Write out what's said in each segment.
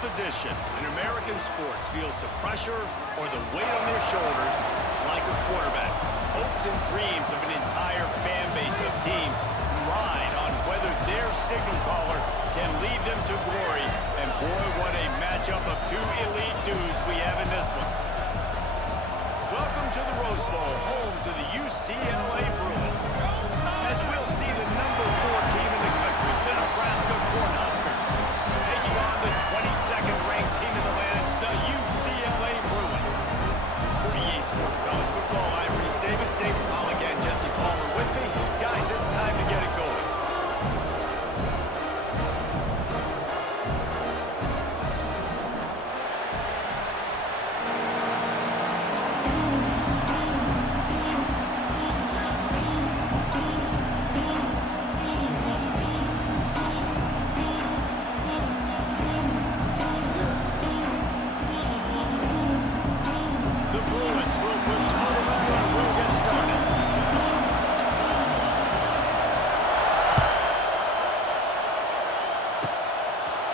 position in American sports feels the pressure or the weight on their shoulders like a quarterback. Hopes and dreams of an entire fan base of teams ride on whether their signal caller can lead them to glory. And boy, what a matchup of two elite dudes we have in this one. Welcome to the Rose Bowl, home to the UCLA Bruins. As we'll see the number 4 team in the country, the Nebraska Cornhuskers, taking on the 22nd ranked team in the land, the UCLA Bruins. For EA Sports College Football, I'm Reese Davis, David Pollack, and Jesse Palmer with me. Guys, it's time to get it going.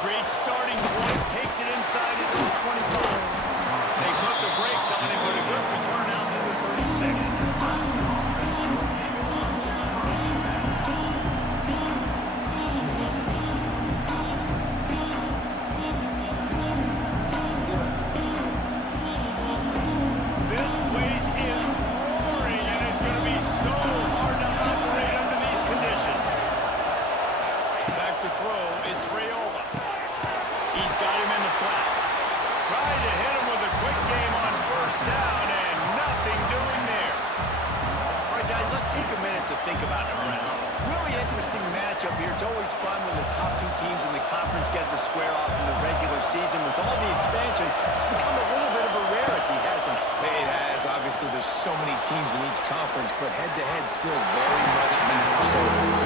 Great starting point, takes it inside his own 25. They put the brakes on him, but a good return out to the 36. This place is roaring, and it's going to be so hard to operate under these conditions. Back to throw, it's Rayola. He's got him in the flat. Trying to hit him with a quick game on first down, and nothing doing there. All right, guys, let's take a minute to think about Nebraska. Really interesting matchup here. It's always fun when the top 2 teams in the conference get to square off in the regular season. With all the expansion, it's become a little bit of a rarity, hasn't it? It has. Obviously, there's so many teams in each conference, but head-to-head still very much matters. So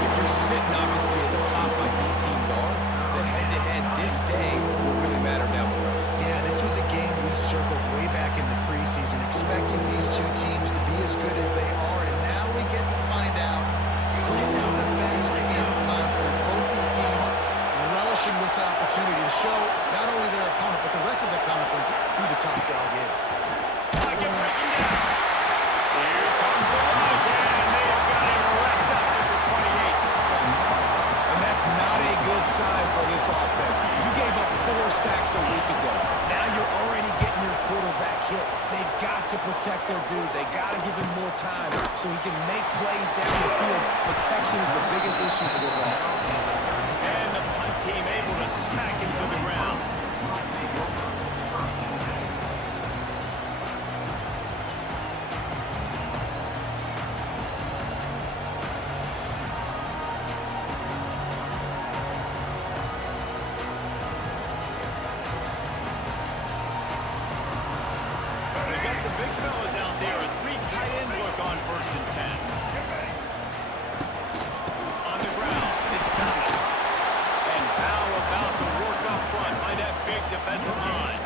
if you're sitting, obviously, at the top like these teams are, the head-to-head this day will really matter down the road. Yeah, this was a game we circled way back in the preseason, expecting these 2 teams to be as good as they are, and now we get to find out who's the best in conference. Both these teams relishing this opportunity to show not only their opponent, but the rest of the conference who the top dog is. Here comes the rush, and they have got him wrecked up at the 28. And that's not a good sign for this offense. You gave up 4 sacks a week ago. Now you're already getting your quarterback hit. They've got to protect their dude. They got to give him more time so he can make plays down the field. Protection is the biggest issue for this offense. And the punt team able to smack him to the ground. Big fellas out there, a 3 tight end look on 1st and 10. On the ground, it's Thomas. And how about the work up front by that big defensive line?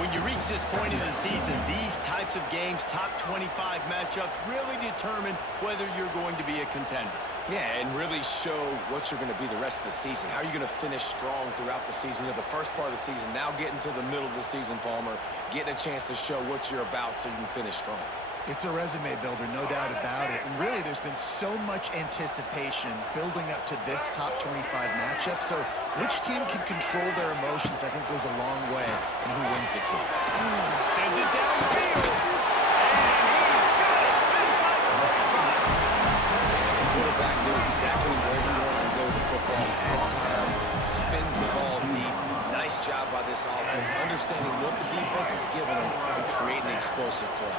When you reach this point in the season, these types of games, top 25 matchups, really determine whether you're going to be a contender. Yeah, and really show what you're going to be the rest of the season. How are you going to finish strong throughout the season? You know, the first part of the season, now getting to the middle of the season, Palmer, getting a chance to show what you're about so you can finish strong. It's a resume builder, no doubt about it. And really, there's been so much anticipation building up to this top 25 matchup. So which team can control their emotions, I think, goes a long way in who wins this one. Sends it downfield. And he's got it inside the 45. The quarterback knew exactly where he wanted to go with the football, had time, spins the ball deep. Nice job by this offense, understanding what the defense is giving them and creating the explosive play.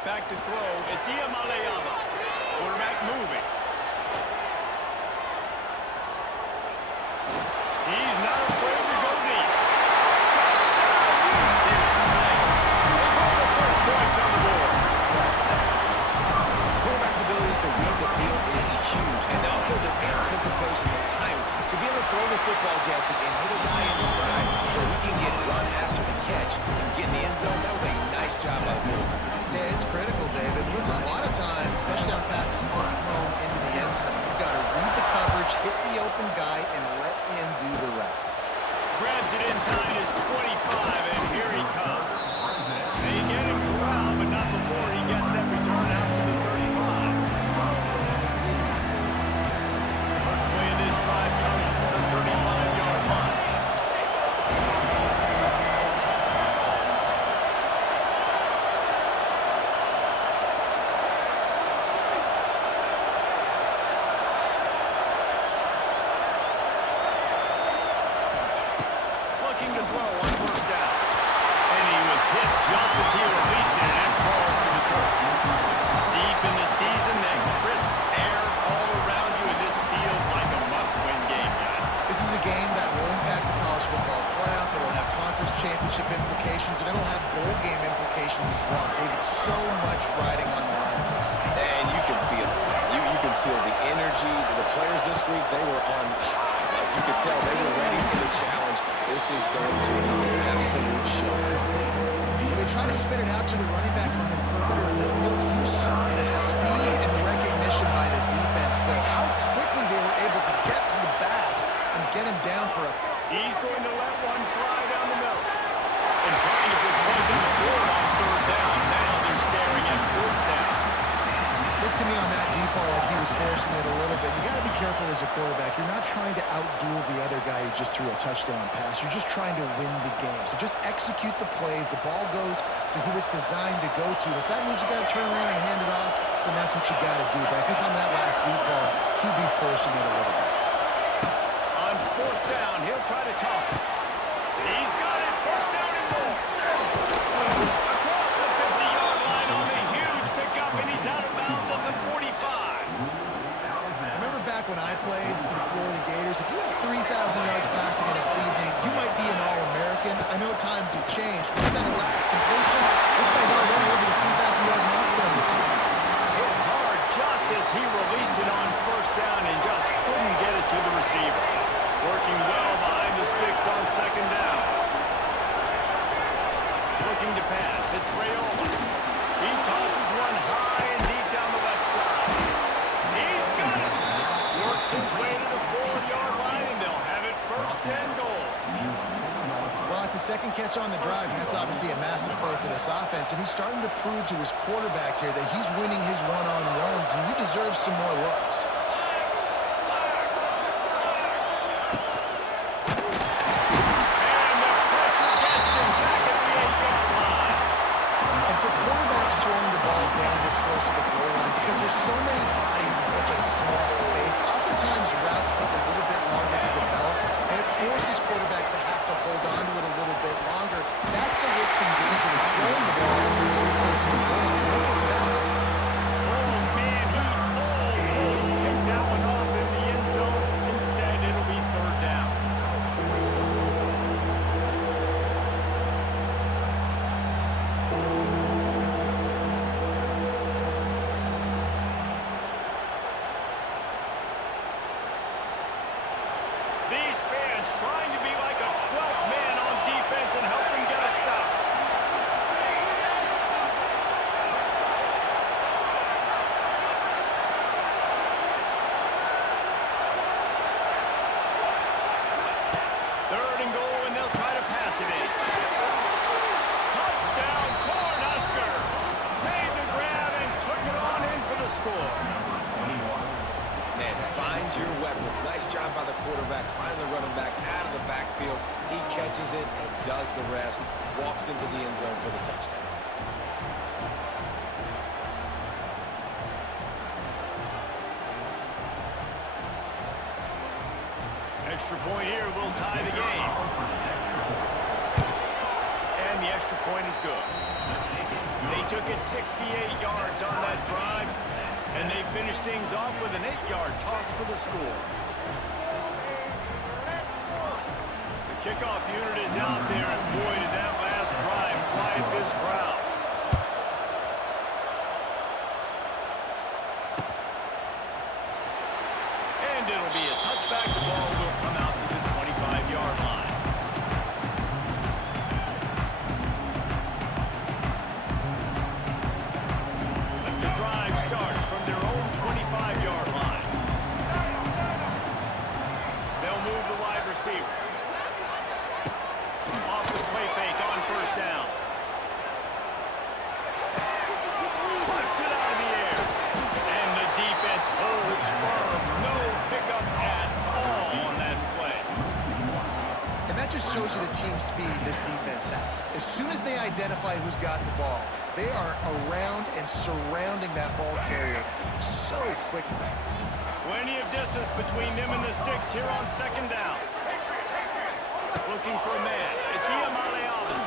Back to throw, it's Iamaleava. Quarterback moving. He's not afraid to go deep. Touchdown, UCLA! They put the first points on the board. Quarterback's abilities to read the field is huge, and also the anticipation, the time to be able to throw the football, Jesse, and hit a guy in stride so he can get run after the catch and get in the end zone. That was a nice job by the quarterback. Yeah, it's critical, David. Listen, a lot of times, touchdown passes aren't thrown into the end zone. You've got to read the coverage, hit the open guy, and let him do the rest. Grabs it inside his 25, and here he comes. They get him corralled, but not before he gets that return out to the 35. First play of this drive comes from the 35-yard line. Looking to throw on first down. And he was hit just as he released it and falls to the turf. Deep in the season, that crisp air all around you, and this feels like a must-win game, guys. This is a game that will impact the college football playoff. It'll have conference championship implications, and it'll have bowl game implications as well. David, so much riding on the line in this one. And you can feel it. You can feel the energy. The players this week, they were on high. Like you could tell they were ready for the challenge. This is going to be an absolute showdown. They try to spit it out to the running back on the perimeter in the field. You saw the speed and the recognition by the defense, though. How quickly they were able to get to the back and get him down for a... He's going to let one fly down the middle. And trying to put points on the board on third down. Now they're staring at fourth down. Looked to me on that deep ball like he was forcing it a little bit. You got to be careful as a quarterback. You're not trying to outduel the other guy who just threw a touchdown pass. You're just trying to win the game. So just execute the plays. The ball goes to who it's designed to go to. If that means you got to turn around and hand it off, then that's what you got to do. But I think on that last deep ball, he'd be forcing it a little bit. On fourth down, he'll try to toss it. He's got it. First down and more. Across the 50-yard line on the huge pickup, and he's out of bounds at the 45. Remember back when I played for the Florida Gators, if you had 3,000 yards passing in a season, you might be an All-American. I know times have changed, but that last completion, this guy's already over the 3,000-yard milestone this year. Hit hard just as he released it on first down and just couldn't get it to the receiver. Working well behind the sticks on second down. Looking to pass. It's Rayola. He tosses one high and deep down the left side. He's got it. Works his way to the 4-yard line, and they'll have it first and goal. Well, it's a second catch on the drive, and that's obviously a massive play for this offense. And he's starting to prove to his quarterback here that he's winning his one-on-ones, and he deserves some more looks. And the pressure gets him back at the 8-yard line. And for quarterbacks throwing the ball down this close to the goal line, because there's so many bodies in such a small space, oftentimes routes take a little bit longer to develop, and it forces quarterbacks to have to hold on to it a little bit longer. That's the risk and danger of throwing the ball so close to the goal line. Look at Sal. Oh, man, he almost picked that one off in the end zone. Instead, it'll be third down. These fans trying to be like a 12th man on defense and help them get a stop. Third and goal, and they'll try to pass it in. Touchdown, Cornhuskers! Made the grab and took it on in for the score. Man, find your weapons. Nice job by the quarterback. Find the running back out of the backfield. He catches it and does the rest. Walks into the end zone for the touchdown. Extra point here will tie the game. And the extra point is good. They took it 68 yards on that drive, and they finished things off with an 8-yard toss for the score. The kickoff unit is out there, and boy, did that last drive quiet this crowd. And it'll be a touchback. The ball will come out to receiver. Off the play fake on first down. Puts it out of the air. And the defense holds firm. No pickup at all on that play. And that just shows you the team speed this defense has. As soon as they identify who's got the ball, they are around and surrounding that ball carrier so quickly. Plenty of distance between them and the sticks here on second down. Looking for a man. It's Iamale Alvin.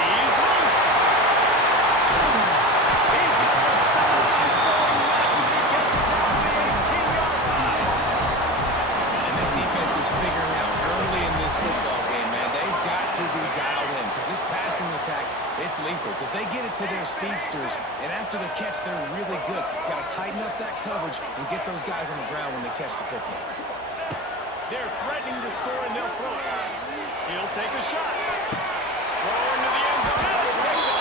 He's loose. He's got the sideline going nuts as he gets it down the 18-yard line. And this defense is figuring out early in this football game, man. They've got to be dialed in because this passing attack, it's lethal because they get it to their speedsters, and after the catch, they're really good. Got to tighten up that coverage and get those guys on the ground when they catch the football. They're threatening to score, and they'll throw it. He'll take a shot. Throw into the end zone, and it's picked off.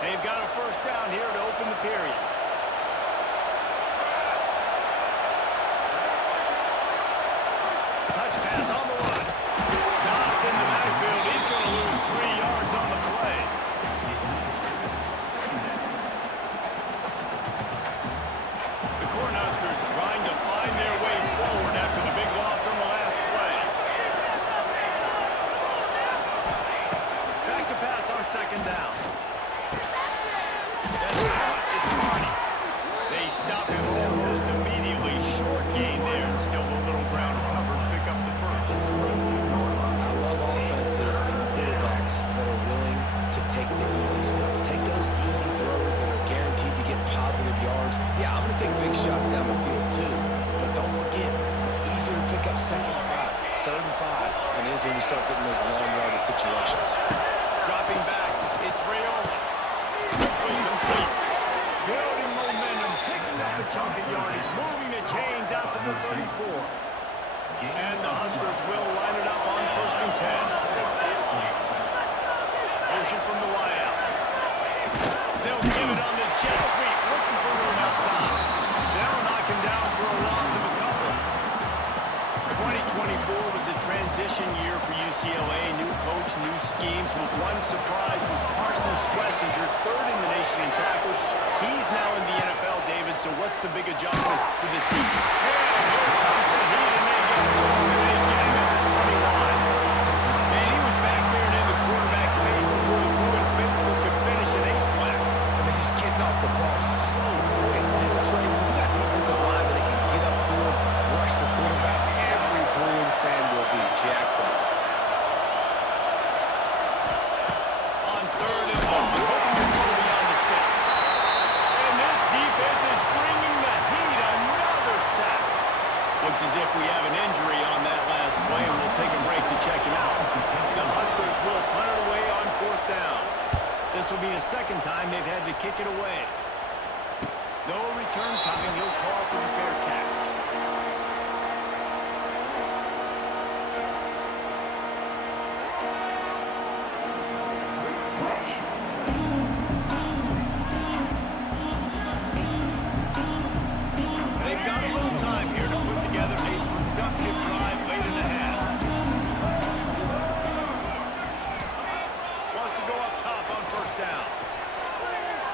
They've got a first down here to open the period. Touch pass on the run. Stopped in the backfield. He's going to lose 3 yards on the play. The Cornhuskers trying to find their way forward after the big loss on the last play. Back to pass on second down. They stop him almost immediately. Short gain there and still a little ground to cover to pick up the first. I love offenses and quarterbacks that are willing to take the easy stuff. Take those easy throws that are guaranteed to get positive yards. Yeah, I'm going to take big shots down the field too. But don't forget, it's easier to pick up second and 5, third and 5 than it is when you start getting those long yardage situations. Dropping back, it's Rayola. Quickly complete. Building momentum, picking up a chunk of yardage, moving the chains out to the 34. And the Huskers will line it up on first and 10. Motion from the wideout. They'll give it on the jet sweep, looking for room outside. They'll knock him down for a loss of a couple. 2024 was a transition year for UCLA. New coach, new schemes, but one surprise was Carson Schlesinger, third in the nation in tackles. He's now in the NFL, David, so what's the big adjustment for this team? And here comes the heat, and they get him at the 21. Man, he was back there and in the quarterback's face before the blue and faithful could finish an 8-play. And they're just getting off the ball so quick, penetrating. We got defensive linemen that can get upfield, rush the quarterback. Every Bruins fan will be jacked up. On third and long, hoping to go beyond the sticks. And this defense is bringing the heat. Another sack. Looks as if we have an injury on that last play, and we'll take a break to check him out. The Huskers will punt it away on fourth down. This will be the second time they've had to kick it away. No return coming. He'll call for the fair catch. They've got a little time here to put together a productive drive late in the half. Wants to go up top on first down.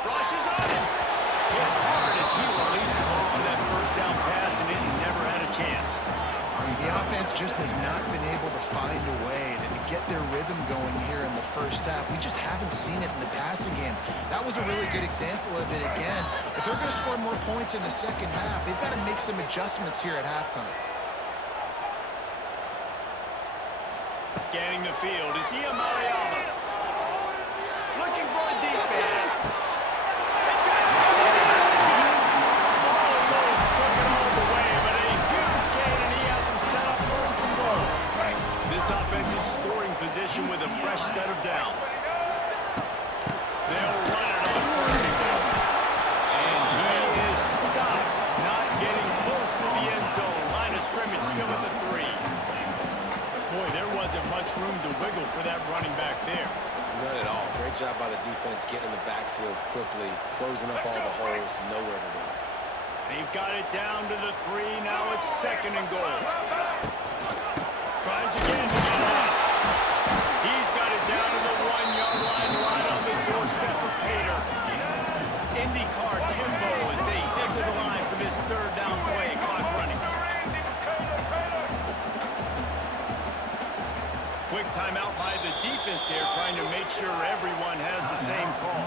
Rushes on it. Hit hard as he released the ball on that first down pass, and it never had a chance. The offense just has not been able to find a way to get their rhythm going here in the first half. We just haven't seen it in the passing game. That was a really good example of it again. If they're going to score more points in the second half, they've got to make some adjustments here at halftime. Scanning the field, it's Iamale Alvin. Looking for a deep pass. It's inside the 10. Almost took it all the way, but a huge gain, and he has him set up first and goal. This offensive scoring position position with a fresh set of downs. They'll run it on first and goal. And he is stopped, not getting close to the end zone. Line of scrimmage still at the 3. Boy, there wasn't much room to wiggle for that running back there. None at all. Great job by the defense getting in the backfield quickly, closing up all the holes, nowhere to run. They've got it down to the 3. Now it's second and goal. Tries again to get it. He's got it down to the 1-yard line, right on the doorstep of Pater. IndyCar tempo as they hit to the line for this third down play. Clock running. Quick timeout by the defense there, trying to make sure everyone has the same call.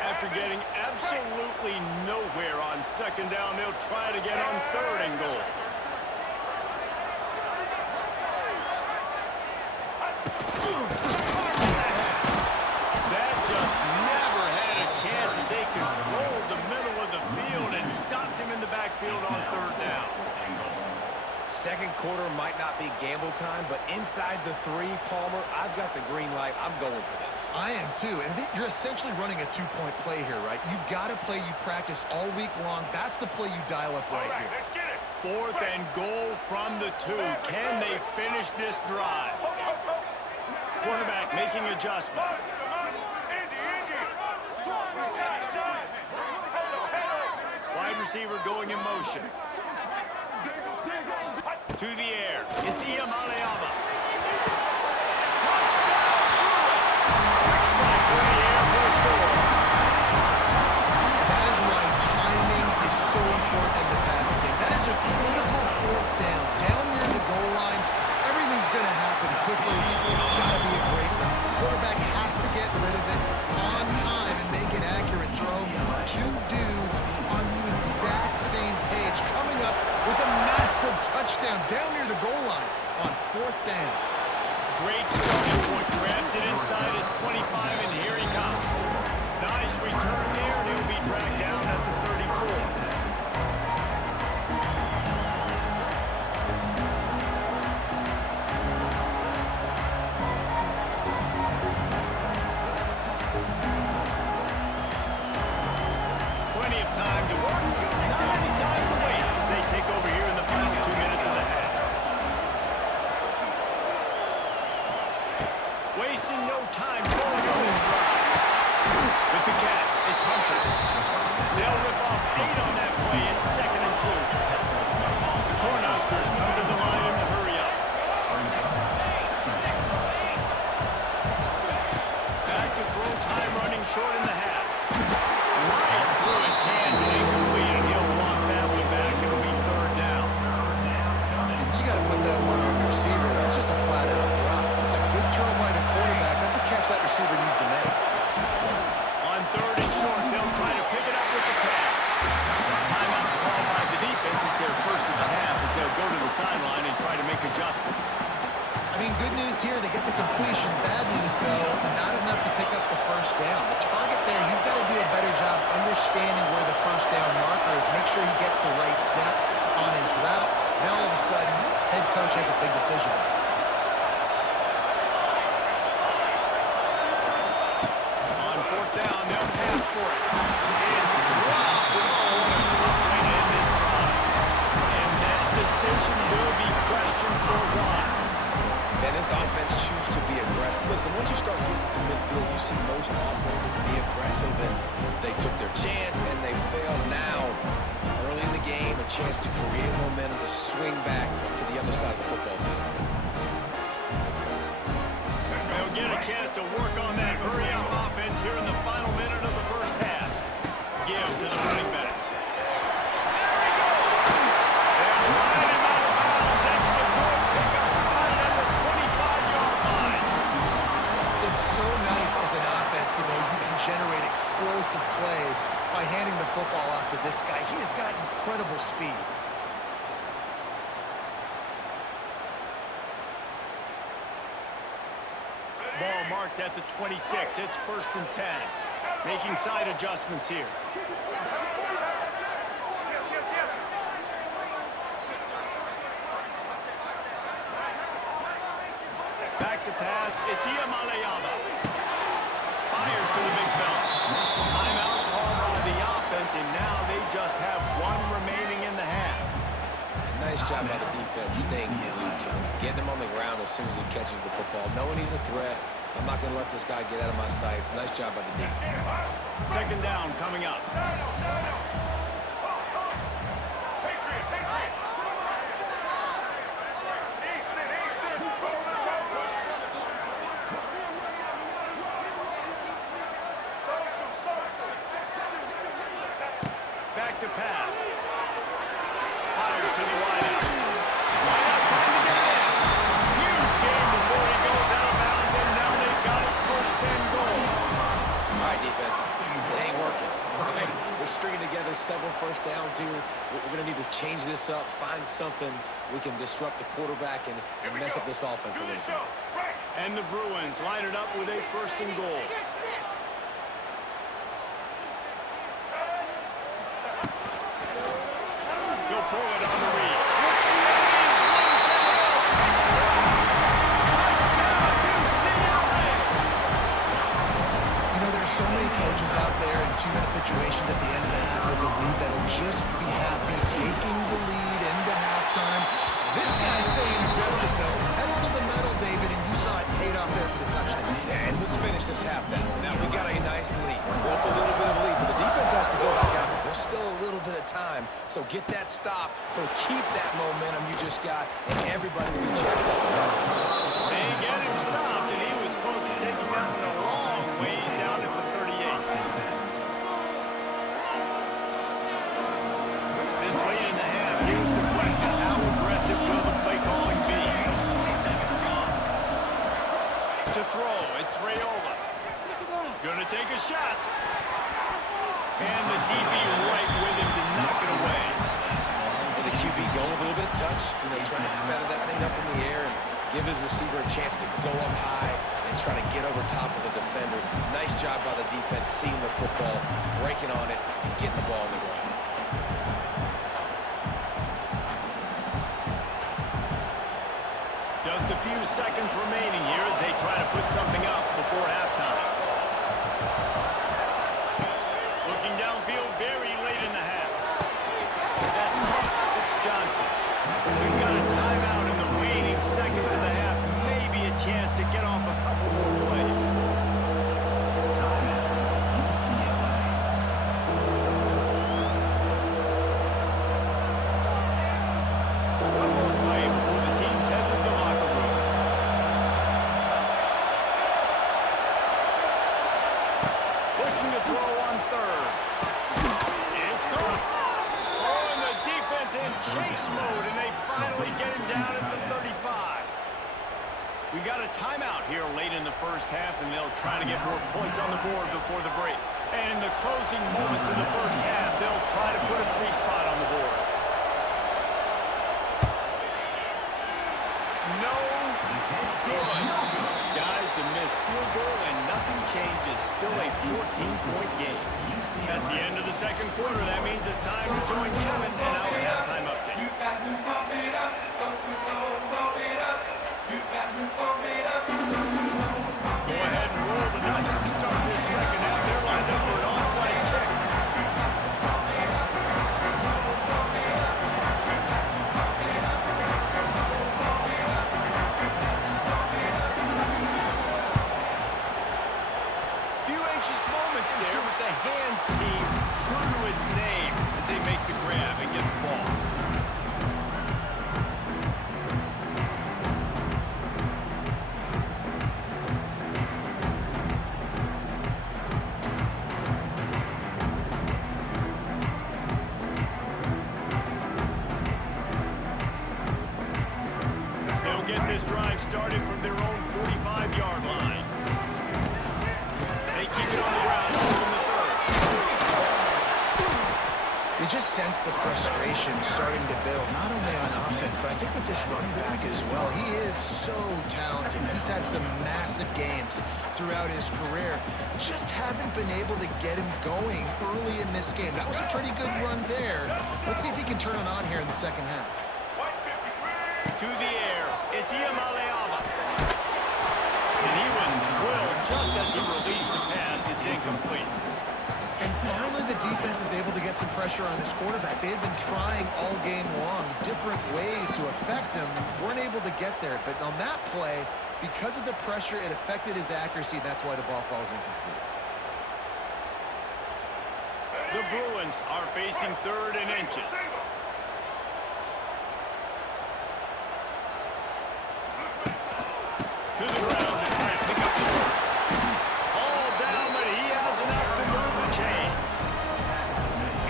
After getting absolutely nowhere on second down, they'll try it again on third and goal. That just never had a chance as they controlled the middle of the field and stopped him in the backfield on third down. Second quarter might not be gamble time, but inside the 3, Palmer, I've got the green light. I'm going for this. I am too, and you're essentially running a 2-point play here, right? You've got a play you practice all week long. That's the play you dial up right here. Let's get it. Fourth and goal from the 2. Can they finish this drive? Quarterback making adjustments. Wide receiver going in motion. To the air. It's Iamaleava. Touchdown! Strike in the air for a score. That is why timing is so important in the passing game. That is a critical 4th down. Down near the goal line, everything's going to happen quickly. It's got to be a great run. The quarterback has to get rid of it on time and make an accurate throw. 2 dudes on the exact same page coming up with a massive touchdown down near the goal line on 4th down. Great starting point. Grabs it inside his 25, and here he comes. Nice return there, and he'll be dragged down at the 34. Plenty of time to work. Not any time to waste as they take over here in the final 2 minutes of the half. Wasting no time going on this drive. With the catch, it's Hunter. They'll rip off 8 on that play. It's second and 2. The Cornhuskers come to the line in the hurry-up. Back to throw time running short in the half. Right through his hands and incomplete, and he'll walk that one back. It'll be third down. You got to put that one on the receiver. That's just a flat-out drop. That's a good throw by the quarterback. That's a catch that receiver needs to make. On third and short, they'll try to pick it up with the pass. Timeout called by the defense is their first of the half as they'll go to the sideline and try to make adjustments. I mean, good news here, they get the completion. Bad news, though, not enough to pick up the first down. The target there, he's got to do a better job understanding where the first down marker is, make sure he gets the right depth on his route. Now, all of a sudden, head coach has a big decision. On 4th down, they'll pass for it. It's dropped. Oh, what a tough way to end this drive. And that decision will be questioned for a while. And this offense choose to be aggressive. Listen, once you start getting to midfield, you see most offenses be aggressive, and they took their chance, and they failed now. Early in the game, a chance to create momentum to swing back to the other side of the football field. They'll get a chance to work on that hurry-up offense here in the final minute of the first half. Give to the running back. There he goes! They'll run him out of bounds into the good pickup spot at the 25-yard line. It's so nice as an offense to know you can generate explosive plays by handing the football off to this guy. He has got incredible speed. Ball marked at the 26. It's 1st and 10. Making side adjustments here. It's Iamaleava. Fires to the big fella. Timeout called by the offense, and now they just have one remaining in the half. Nice job by the defense staying glued to him. Getting him on the ground as soon as he catches the football. Knowing he's a threat. I'm not going to let this guy get out of my sights. Nice job by the D. Second down coming up. Back to pass. Fires to the wideout. Wideout trying to get in. Huge game before he goes out of bounds, and now they've got it first and goal. All right, defense. It ain't working. All right? We're stringing together several first downs here. We're going to need to change this up, find something we can disrupt the quarterback and mess up this offense a little bit. And the Bruins line it up with a first and goal. He'll pull it on the read. He's loose and he'll take it down. Touchdown, UCLA! You know, there's so many coaches out there in two-minute situations at the end of the half with the lead that'll just be happy taking the lead into halftime. This guy's staying aggressive, though. Pedal to the metal, David, and you saw it paid off there for the touchdown. And let's finish this half now. Now, we got a nice lead. Built a little bit of lead, but the defense has to go back out there. There's still a little bit of time, so get that stop to keep that momentum you just got, and everybody will be jacked up at halftime. They get him stopped, and he was close to taking that one a long ways down at the 38. This late in the half, here's the question. How aggressive will the play calling be? To throw, it's Rayola. Gonna take a shot. And the DB right with him to knock it away. And the QB going with a little bit of touch, trying to feather that thing up in the air and give his receiver a chance to go up high and try to get over top of the defender. Nice job by the defense seeing the football, breaking on it, and getting the ball on the ground. Just a few seconds remaining here as they try to put something up before halftime. Looking downfield very late in the half. That's caught. It's Johnson. We've got a timeout in the waning seconds of the half. Maybe a chance to get off a couple more plays. One more play before the teams head to the locker rooms. Looking to throw on third. It's caught. Oh, and the defense in chase mode, and they finally get him down at the 35. We got a timeout here late in the first half, and they'll try to get more points on the board before the break. And in the closing moments of the first half, they'll try to put a 3 spot on the board. No good. Guys, a missed field goal, and nothing changes. Still a 14-point game. That's the end of the second quarter. That means it's time to join Kevin in our halftime update. Go ahead and roll the dice to start this second half. They're lined up for an onside kick. Few anxious moments there, but the hands team true to its name as they make the grab and get the ball. They'll get this drive started from their own 45-yard line. They keep it on the ground in the third. You just sense the frustration starting to build, not only on offense, but I think with this running back as well. He is so talented. He's had some massive games throughout his career. Just haven't been able to get him going early in this game. That was a pretty good run there. Let's see if he can turn it on here in the second half. To the air, it's Iamaleava. And he was drilled just as he released the pass. It's incomplete. And finally, the defense is able to get some pressure on this quarterback. They had been trying all game long different ways to affect him. Weren't able to get there. But on that play, because of the pressure, it affected his accuracy, and that's why the ball falls incomplete. The Bruins are facing 3rd and inches. To the ground to try and pick up the first. All down, but he has enough to move the chains.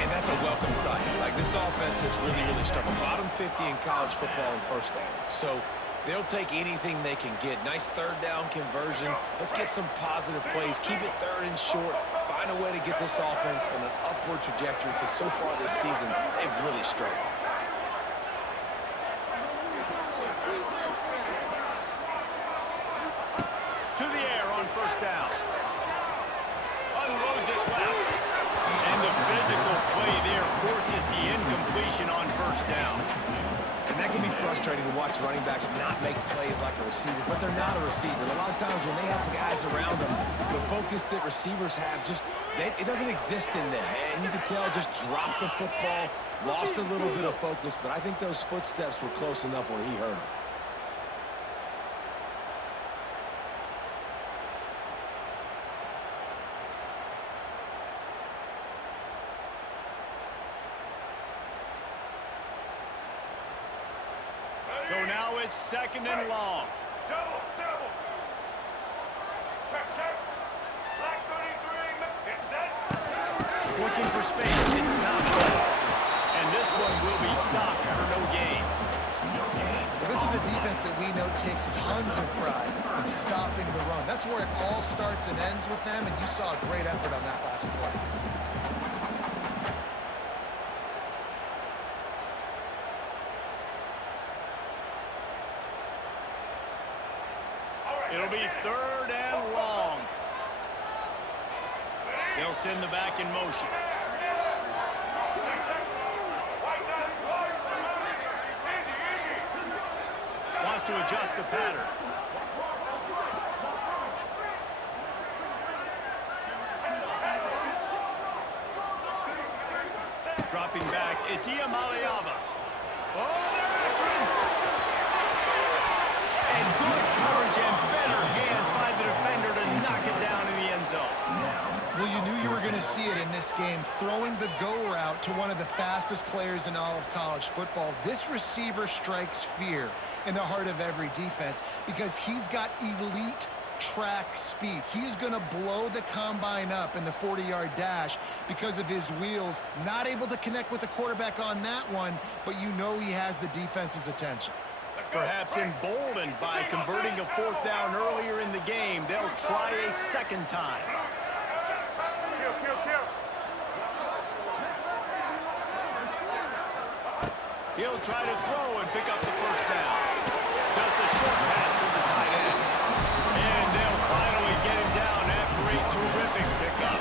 And that's a welcome sight. Like, this offense has really struggled. Bottom 50 in college football in first downs. So they'll take anything they can get. Nice 3rd down conversion. Let's get some positive plays. Keep it 3rd and short. Find a way to get this offense in an upward trajectory, because so far this season, they've really struggled. To the air on 1st down. Unloads it left. And the physical play there forces the incompletion on 1st down. And that can be frustrating to watch running backs not make plays like a receiver, but they're not a receiver. A lot of times when they have guys around them, the focus that receivers have it doesn't exist in them. And you can tell, just dropped the football, lost a little bit of focus, but I think those footsteps were close enough where he heard him. So now it's 2nd and long. Double. Check. Black 33, get set. Looking for space. It's Thomas. And this one will be stopped for no gain. Well, this is a defense that we know takes tons of pride in stopping the run. That's where it all starts and ends with them, and you saw a great effort on that last play. It'll be 3rd and long. They'll send the back in motion. Wants to adjust the pattern. Dropping back, Itia Maliava. Oh, they're after him! And good coverage and better hands by the defender to knock it down in the end zone. Well, you knew you were going to see it in this game, throwing the go route to one of the fastest players in all of college football. This receiver strikes fear in the heart of every defense because he's got elite track speed. He's going to blow the combine up in the 40-yard dash because of his wheels. Not able to connect with the quarterback on that one, but you know he has the defense's attention. Perhaps emboldened by converting a 4th down earlier in the game, they'll try a 2nd time. He'll try to throw and pick up the 1st down. Just a short pass to the tight end. And they'll finally get him down after a terrific pickup.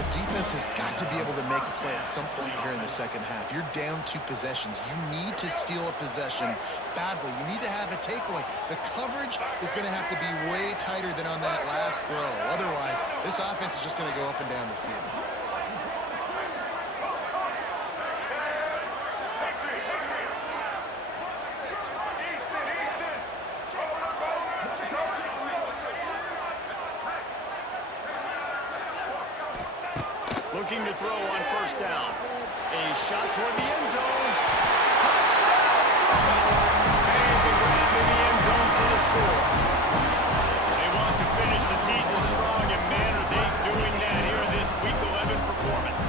The defense has got to be able to make a play at some point here in the second half. You're down 2 possessions. You need to steal a possession badly. You need to have a takeaway. The coverage is going to have to be way tighter than on that last throw. Otherwise, this offense is just going to go up and down the field. Looking to throw on 1st down. A shot toward the end zone. Touchdown! And the grab in the end zone for the score. They want to finish the season strong, and man, are they doing that here in this Week 11 performance.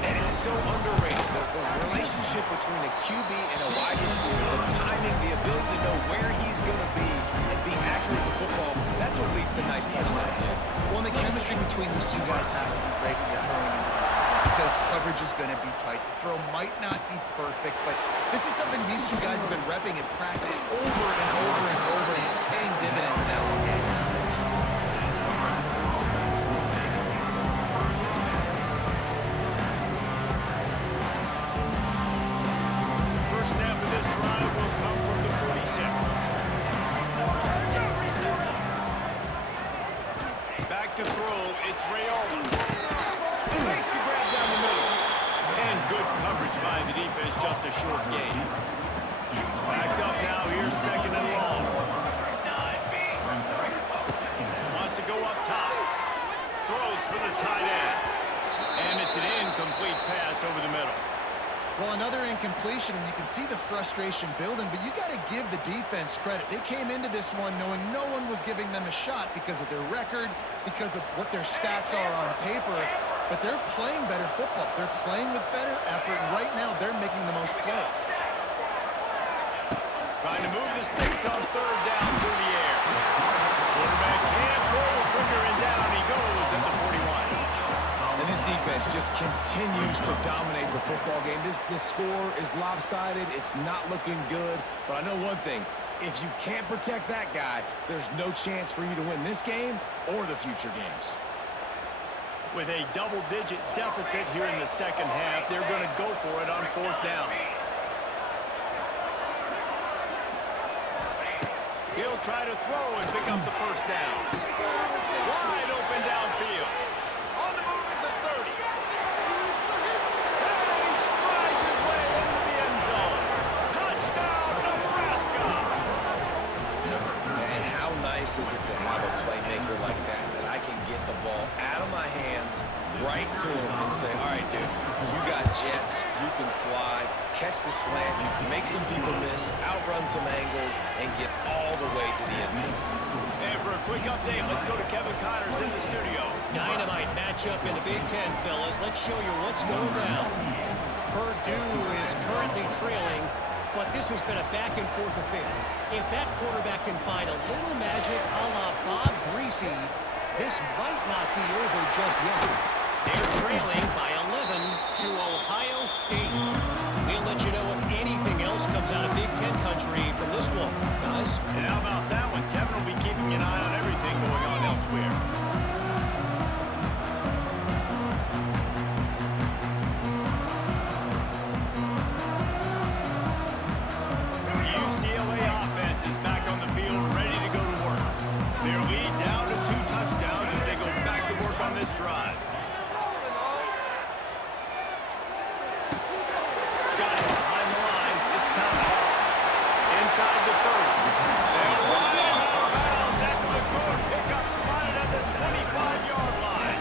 And it's so underrated. The relationship between a QB and a wide receiver, the timing, the ability to know where he's going to be and be accurate with the football, that's what leads to nice touchdowns, Jesse. Well, the chemistry between these two guys has to be great when they're throwing in because coverage is going to be tight. The throw might not be perfect, but this is something these two guys have been repping in practice over and over and over, and it's paying dividends now in games. First snap of this drive will come from the 46. Rayola. Makes the grab down the middle. And good coverage by the defense, just a short gain. Backed up now, here's second and long. Wants to go up top. Throws for the tight end. And it's an incomplete pass over the middle. Well, another incompletion, and you can see the frustration building, but you got to give the defense credit. They came into this one knowing no one was giving them a shot because of their record, because of what their stats are on paper, but they're playing better football. They're playing with better effort, and right now they're making the most plays. Trying to move the sticks on third down through the air. Quarterback can't pull the trigger, and down he goes at the 41. And this defense just continues to dominate the football game. This score is lopsided. It's not looking good. But I know one thing. If you can't protect that guy, there's no chance for you to win this game or the future games. With a double-digit deficit here in the second half, they're going to go for it on fourth down. He'll try to throw and pick up the first down. Wide open downfield. On the move at the 30. And he strides his way into the end zone. Touchdown, Nebraska! Man, how nice is it to have a playmaker like that I can get the ball out of my hands, right to him, and say, all right, dude, you got jets, you can fly, catch the slant, make some people miss, outrun some angles, and get all the way to the end zone. And for a quick update, let's go to Kevin Connors in the studio. Dynamite matchup in the Big Ten, fellas. Let's show you what's going down. Purdue is currently trailing, but this has been a back-and-forth affair. If that quarterback can find a little magic a la Bob Greasy, this might not be over just yet. They're trailing by 11 to Ohio State. We'll let you know if anything else comes out of Big Ten country from this one, guys. And how about that one? Kevin will be keeping an eye on everything going on elsewhere. UCLA offense is back on the field, ready to go to work. Their lead down to 2 touchdowns as they go back to work on this drive. Got it behind the line. It's Thomas. Inside the 30. They're wide out of bounds. That's a good pickup, spotted at the 25-yard line.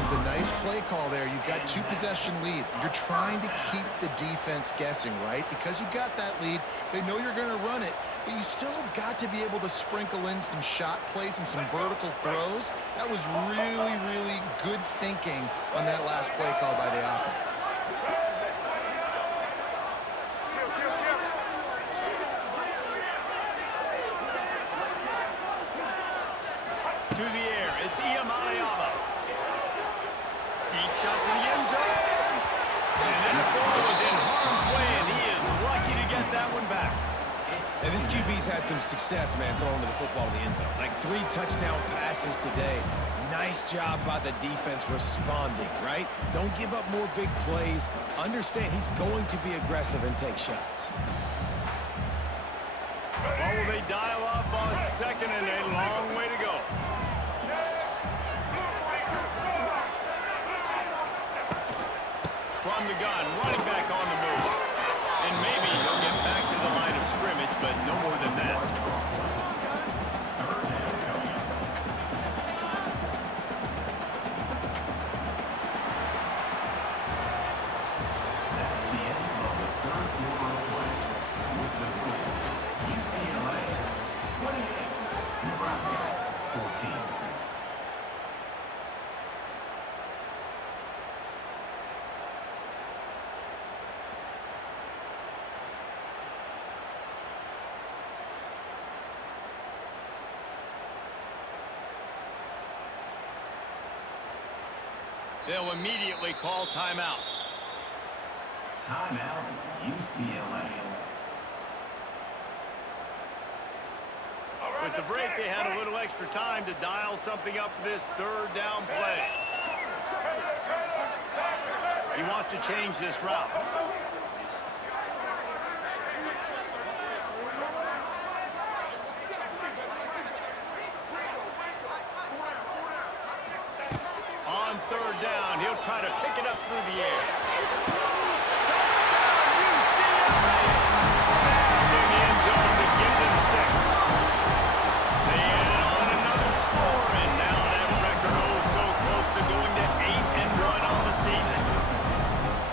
It's a nice play call there. You've got 2-possession lead. You're trying to keep the defense guessing, right? Because you've got that lead, they know you're going to run it, but you still have got to be able to sprinkle in some shot plays and some vertical throws. That was really, really good thinking on that last play call by the offense. To the air, it's Iyamaleava. Deep shot for the end zone. And that ball was in harm's way, and he is lucky to get that one back. And this QB's had some success, man, throwing to the football in the end zone. Like 3 touchdown passes today. Nice job by the defense responding, right? Don't give up more big plays. Understand he's going to be aggressive and take shots. Well, will they dial up on second and a long way to go? From the gun, running back on the move. And maybe he'll get back to the line of scrimmage, but no more than that. That's the end of the third quarter of play. With the score, UCLA 28, Nebraska 14. They'll immediately call timeout. Timeout, UCLA. With the break, they had a little extra time to dial something up for this third down play. He wants to change this route. third down. He'll try to pick it up through the air. Touchdown, UCLA! Snapped in the end zone to give them 6. They added on another score, and now that record so close to going to 8-1 on the season.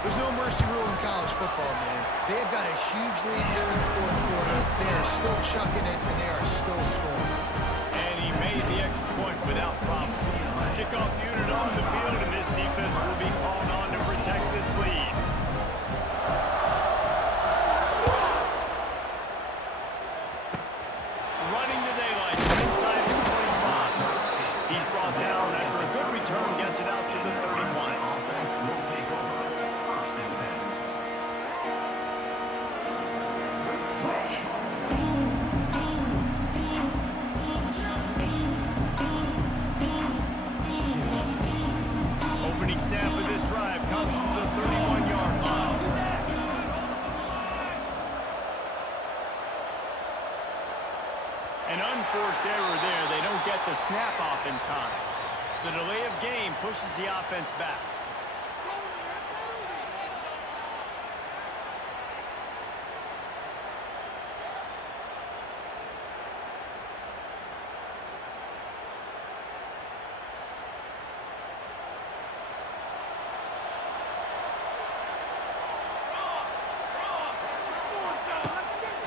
There's no mercy rule in college football, man. They have got a huge lead here in the fourth quarter. They are still chucking it, and they are still scoring. And he made the extra point without problem. Kickoff unit on the field, and this defense will be called on to protect this lead. Running the daylight inside the 25. He's brought down after a good return, gets it out to the 31. Offense will take over. First and 10. Opening snap of this drive comes from the 31-yard line. An unforced error there. They don't get the snap off in time. The delay of game pushes the offense back.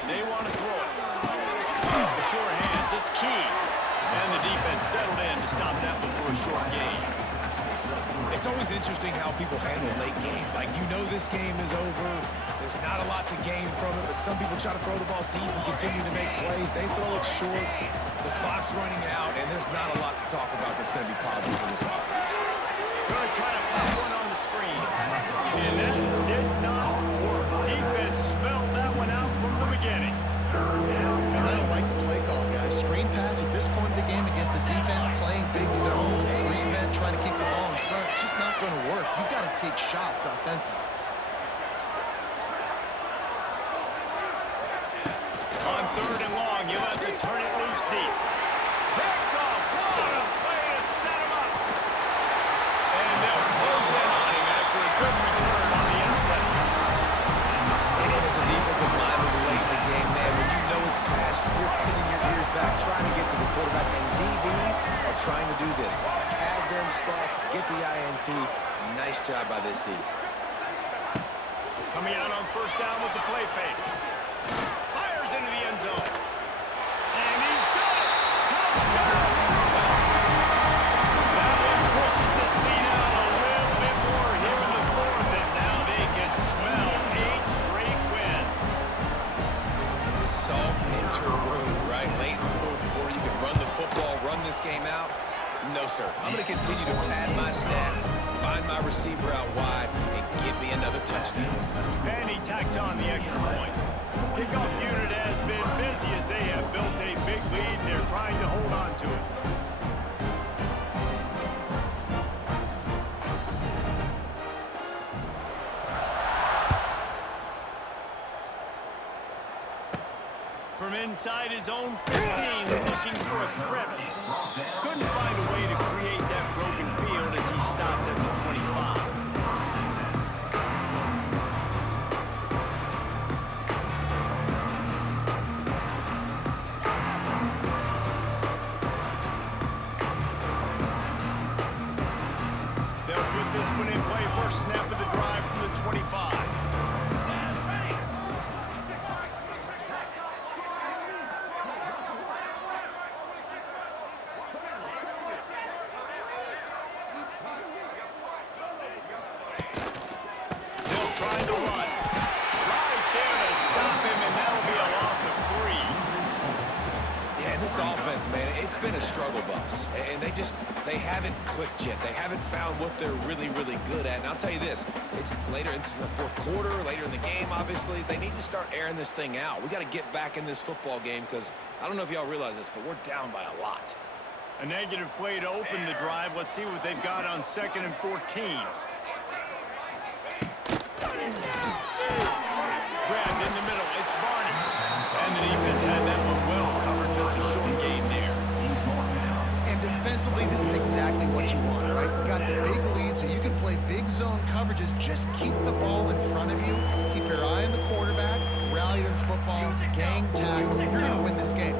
They want to throw it. The sure hands, it's key. And the defense settled in to stop that one for a short gain. It's always interesting how people handle late game. Like, you know this game is over. There's not a lot to gain from it, but some people try to throw the ball deep and continue to make plays. They throw it short. The clock's running out, and there's not a lot to talk about that's going to be positive for this offense. Going to try to pop one on the screen. And that did not work. Defense smelled that one out from the beginning. I don't like the play call, guys. Screen pass at this point of the game against the defense, playing big zones, prevent, trying to keep the ball in front. It's just not going to work. You've got to take shots offensively. On third and long, you'll have to turn it loose deep. Picked off. What a play to set him up. And they'll close in on him after a good return on the interception. And as a defensive lineman late in the game, man, when you know it's past, you're pinning your ears back, trying to get to the quarterback, and DBs are trying to do this. Pad them stats, get the INT. Nice job by this D. Coming out on first down with the play fake. Fires into the end zone. And he's got it. Touchdown. That one pushes this lead out a little bit more here in the fourth, and now they can smell 8 straight wins. Salt into a room, right? Late in the fourth quarter, you can run the football, run this game out. No, sir. I'm going to continue to pad my stats, find my receiver out wide, and give me another touchdown. And he tacks on the extra point. Kickoff unit has been busy as they have built a big lead, and they're trying to hold on to it. From inside his own 15, looking for a crevice. Couldn't find a way to create that broken field as he stopped at the 25. They'll put this one in play. First snap of the drive from the 25. Trying to run. Right there to stop him, and that'll be a loss of 3. Yeah, and this offense, man, it's been a struggle bus. And they haven't clicked yet. They haven't found what they're really, really good at. And I'll tell you this, it's later in the fourth quarter, later in the game, obviously. They need to start airing this thing out. We got to get back in this football game because I don't know if y'all realize this, but we're down by a lot. A negative play to open the drive. Let's see what they've got on 2nd and 14. Grabbed in the middle, it's Barney. And the defense had that one well covered, just a short gain there. And defensively, Defensively, this is exactly what you want, right? You got the big lead, so you can play big zone coverages. Just keep the ball in front of you. Keep your eye on the quarterback. Rally to the football. Gang tackle. You're going to win this game.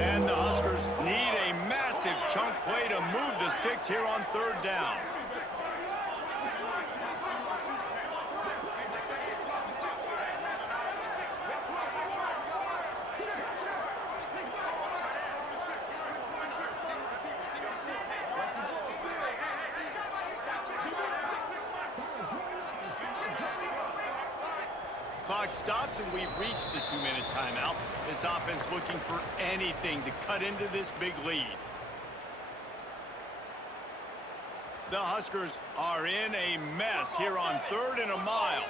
And the Huskers need a massive chunk play to move the sticks here on third down. Clock stops and we've reached the 2-minute timeout. This offense looking for anything to cut into this big lead. The Huskers are in a mess here on 3rd and a mile.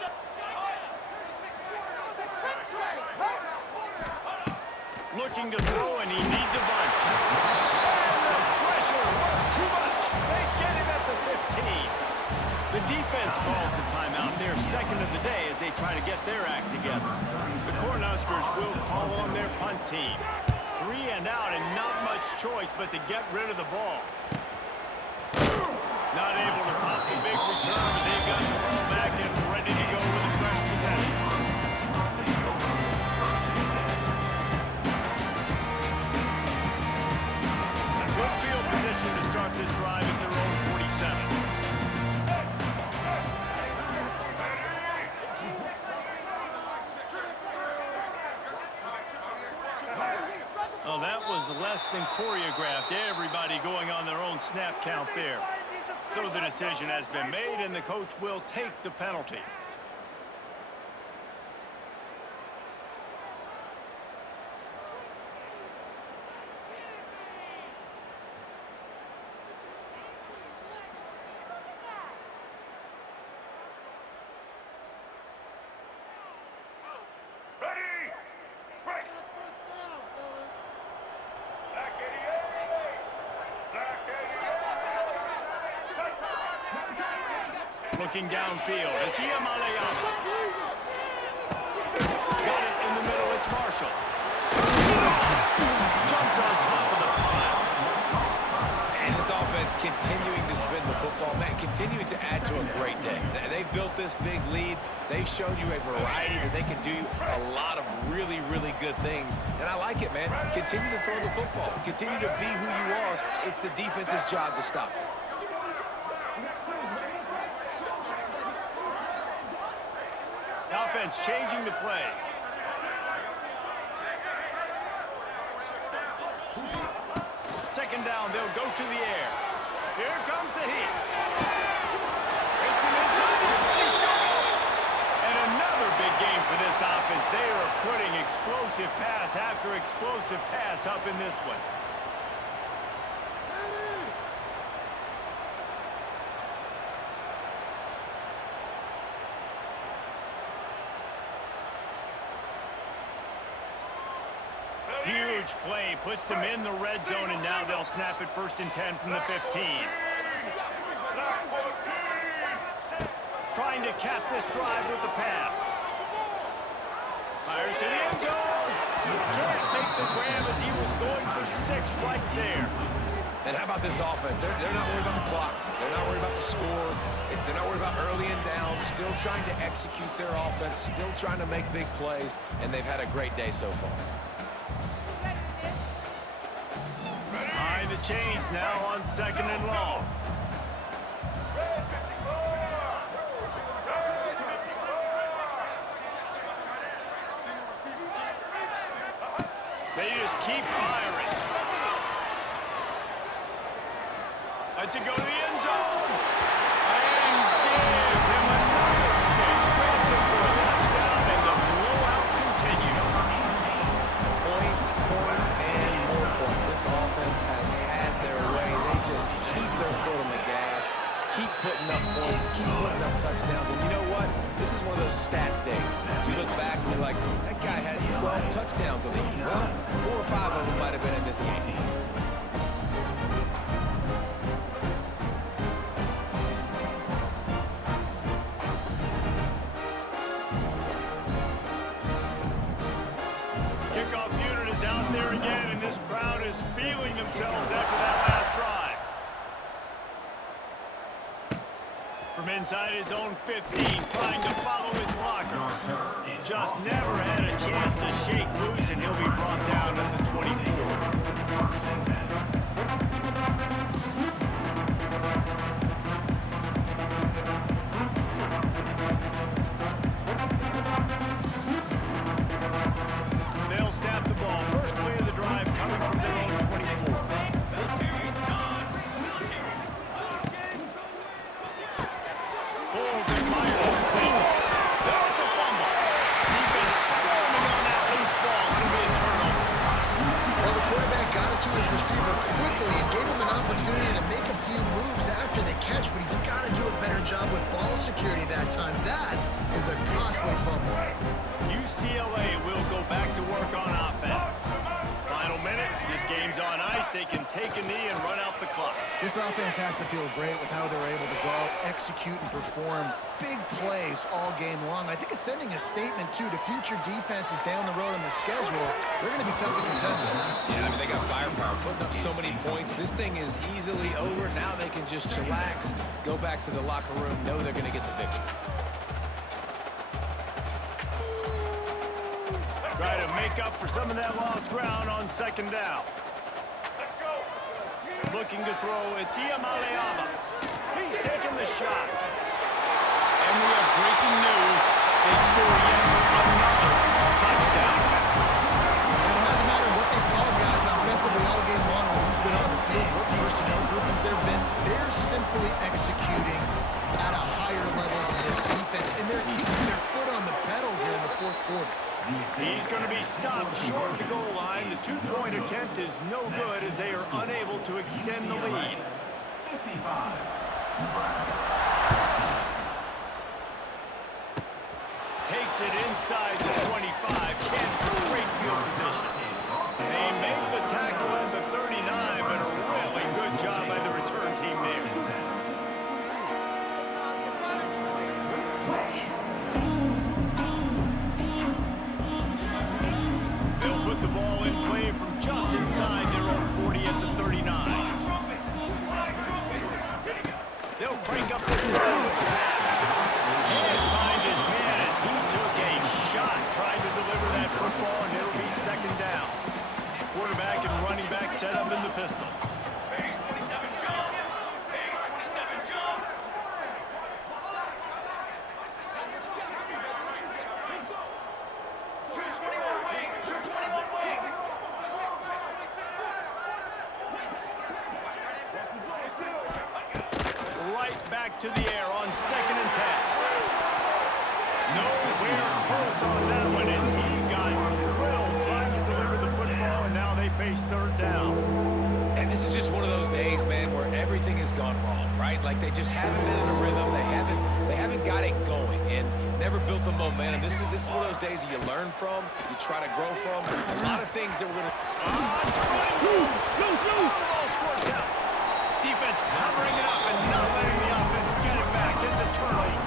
Looking to throw, and he needs a bunch. And the pressure was too much. They get him at the 15. The defense calls a timeout, their second of the day, as they try to get their act together. The Cornhuskers will call on their punt team. 3 and out, and not much choice but to get rid of the ball. Not able to pop the big return, but they've got the ball back and ready to go with a fresh possession. Good field position to start this drive at their own 47. Oh, that was less than choreographed. Everybody going on their own snap count there. So the decision has been made, and the coach will take the penalty. Looking downfield, it's Yamaleyama. Got it in the middle, it's Marshall. Jumped on top of the pile. And this offense continuing to spin the football, man, continuing to add to a great day. They've built this big lead. They've shown you a variety that they can do a lot of really, really good things. And I like it, man. Continue to throw the football. Continue to be who you are. It's the defense's job to stop it. Offense changing the play. Second down, they'll go to the air. Here comes the heat. It's an inside the 20, still going. And another big game for this offense. They are putting explosive pass after explosive pass up in this one. Huge play, puts them in the red zone, and now they'll snap it 1st and 10 from the 15. Trying to cap this drive with the pass. Fires to the end zone. Can't make the grab as he was going for 6 right there. And how about this offense? They're not worried about the clock. They're not worried about the score. They're not worried about early and down. Still trying to execute their offense. Still trying to make big plays. And they've had a great day so far. Behind the chains now on 2nd and long. They just keep firing. Let's it go to the end zone. And give him another 6. Grabs him for a touchdown, and the blowout continues. Points, and more points. This offense has had their way. They just keep their foot on the gas, keep putting up points, keep putting up touchdowns. And you know what? This is one of those stats days. You look back and you're like, that guy had 12 touchdowns in the game. Well, 4 or 5 of them might have been in this game. Kickoff unit is out there again, and this crowd is feeling themselves after that last drive. From inside his own 15, trying to follow his blockers. Just never had a chance to shake loose, and he'll be brought down at the 24. They'll snap the ball. First play of the drive coming from their own 24. Pulls and fires from Cleveland. That's a fumble. Defense swarming on that loose ball. It'll be a turnover. Well, the quarterback got it to his receiver quickly and gave him an opportunity to make a few moves after the catch, but he's got to do a better job with ball security that time. That is a costly fumble. UCLA will go back to work on offense. Final minute. This game's on ice. They can take a knee and run out the clock. This offense has to feel great with how they're able to go out, execute, and perform big plays all game long. I think it's sending a statement, too, to future defenses down the road on the schedule. They're going to be tough to contend with. Yeah, I mean, they got firepower, putting up so many points. This thing is easily over. Now they can just chillax, go back to the locker room, know they're going to get the victory. Try to make up for some of that lost ground on second down. Let's go. Looking to throw, it's Iamaleava. He's taking the shot. And we have breaking news. They score yet another touchdown. And it hasn't mattered what they've called guys offensively all game long or who's been on the field, what personnel groupings there have been. They're simply executing at a higher level than this defense, and they're keeping their foot on the pedal here in the fourth quarter. He's going to be stopped short of the goal line. The two-point attempt is no good as they are unable to extend the lead. 55, Nebraska. Takes it inside the 25. Chance for great field position. They make the tackle at the 39, but a really good job by the return team there. They'll put the ball in play from just inside their own 40 at the 39. They'll crank up this ball with the pass. Can't find his man as he took a shot trying to deliver that football, and it'll be second down. Quarterback and running back set up in the pistol. Base 27, jump. Base 27, jump. Right back to the air on 2nd and 10. Nowhere close on that one as he got drilled trying to deliver the football, and now they face third down. And this is just one of those days, man, where everything has gone wrong, right? Like they just haven't been in a rhythm. They haven't got it going and never built the momentum. This is one of those days that you learn from, you try to grow from. A lot of things that we're going to... The ball squirts out. Defense covering it up and not letting the offense get it back. It's a turnover.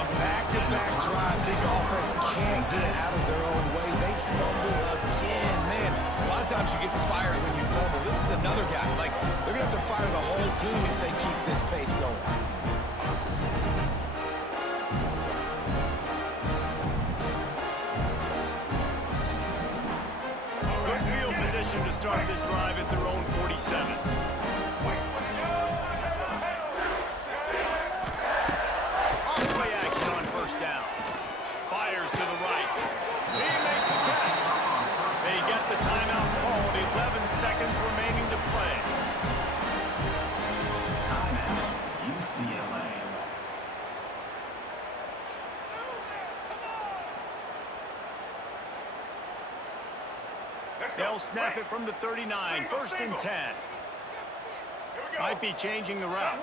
On back-to-back drives, this offense can't get out of their own way. They fumble again. Man, a lot of times you get fired when you fumble. This is another guy. Like, they're going to have to fire the whole team if they keep this pace going. Good field position to start this drive at their own 47. On-play action on first down. Fires to the right. He makes a catch. They get the timeout called. 11 seconds remaining to play. Timeout, UCLA. They'll snap it from the 39. First and 10. Might be changing the route.